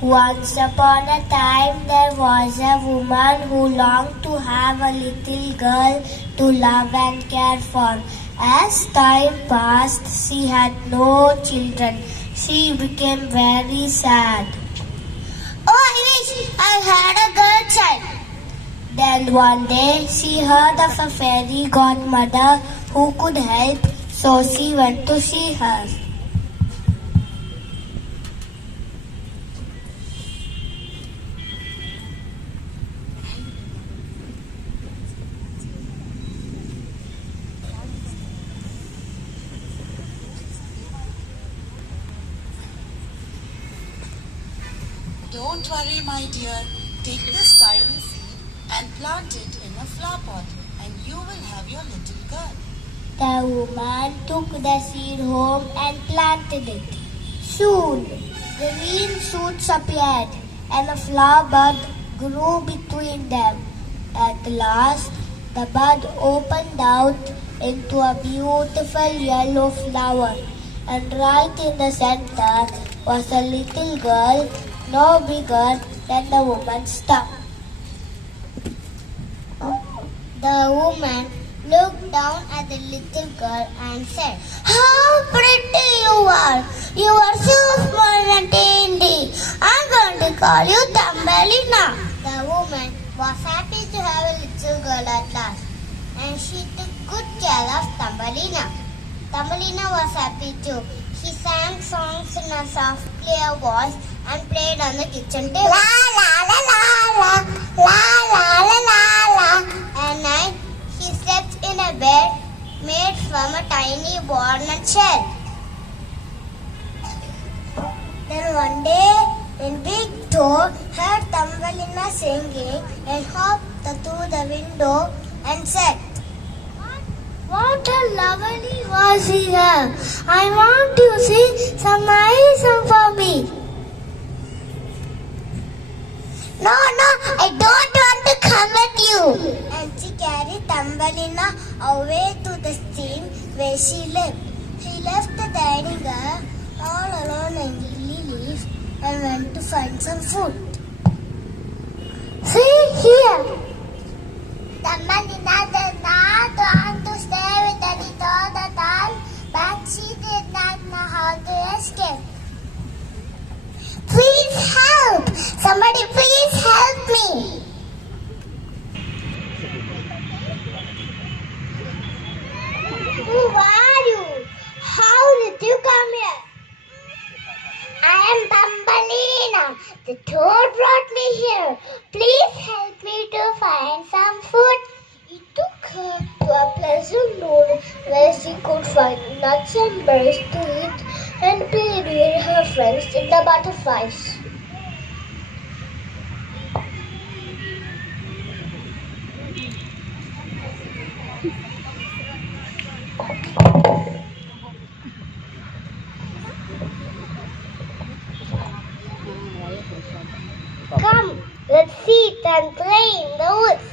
Once upon a time there was a woman who longed to have a little girl to love and care for. As time passed, she had no children. She became very sad. Oh, I wish I had a girl child. Then one day she heard of a fairy godmother who could help, so she went to see her. Don't worry, my dear. Take this tiny seed and plant it in a flower pot, and you will have your little girl. The woman took the seed home and planted it. Soon, green shoots appeared, and a flower bud grew between them. At last, the bud opened out into a beautiful yellow flower, and right in the center was a little girl no bigger than the woman's thumb. The woman looked down at the little girl and said, "How pretty you are! You are so small and dainty. I'm going to call you Thumbelina." The woman was happy to have a little girl at last, and she took good care of Thumbelina. Thumbelina was happy too. She sang songs in a soft, clear voice and played on the kitchen table. La la la la la, la la la la la. At night, she slept in a bed made from a tiny walnut shell. Then one day, when Big Toe heard Thumbelina singing and hopped through the window and said, "What a lovely voice you have! I want to sing some nice song for me." "No, I don't want to come with you." And she carried Thumbelina away to the stream where she lived. She left the dining girl all alone in lily leaves and went to find some food. "See here." Thumbelina did not want to stay with it all the time, but she did not know how to escape. "Please help! Somebody please help me!" "Who are you? How did you come here?" "I am Thumbelina. The toad brought me here. Please help me to find some food." He took her to a pleasant wood where she could find nuts and berries to eat and play with her friends the butterflies. Come, let's sit and play in the woods.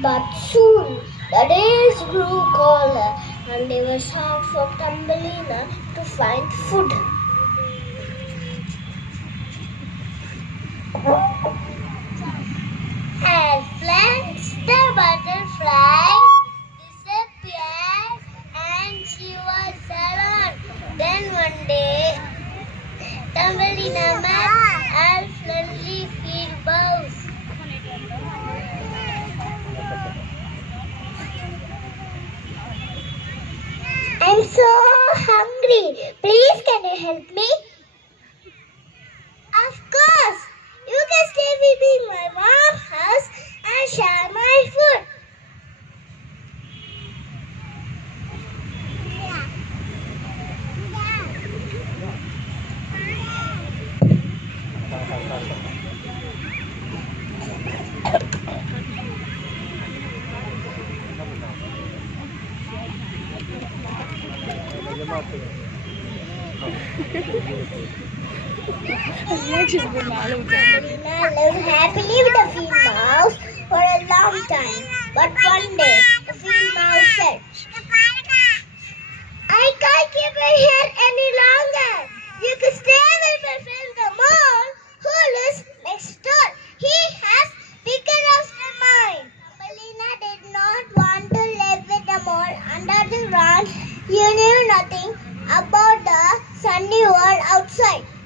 But soon the days grew colder and it was hard for Thumbelina to find food. At length the butterflies disappeared and she was alone. Then one day Thumbelina met a friendly field mouse. "I'm so hungry. Please, can you help me?" "Of course. You can stay with me in my warm house and share my food." Thumbelina lived happily with the field mouse for a long time. But one day, the field mouse children, you knew nothing about the sunny world outside.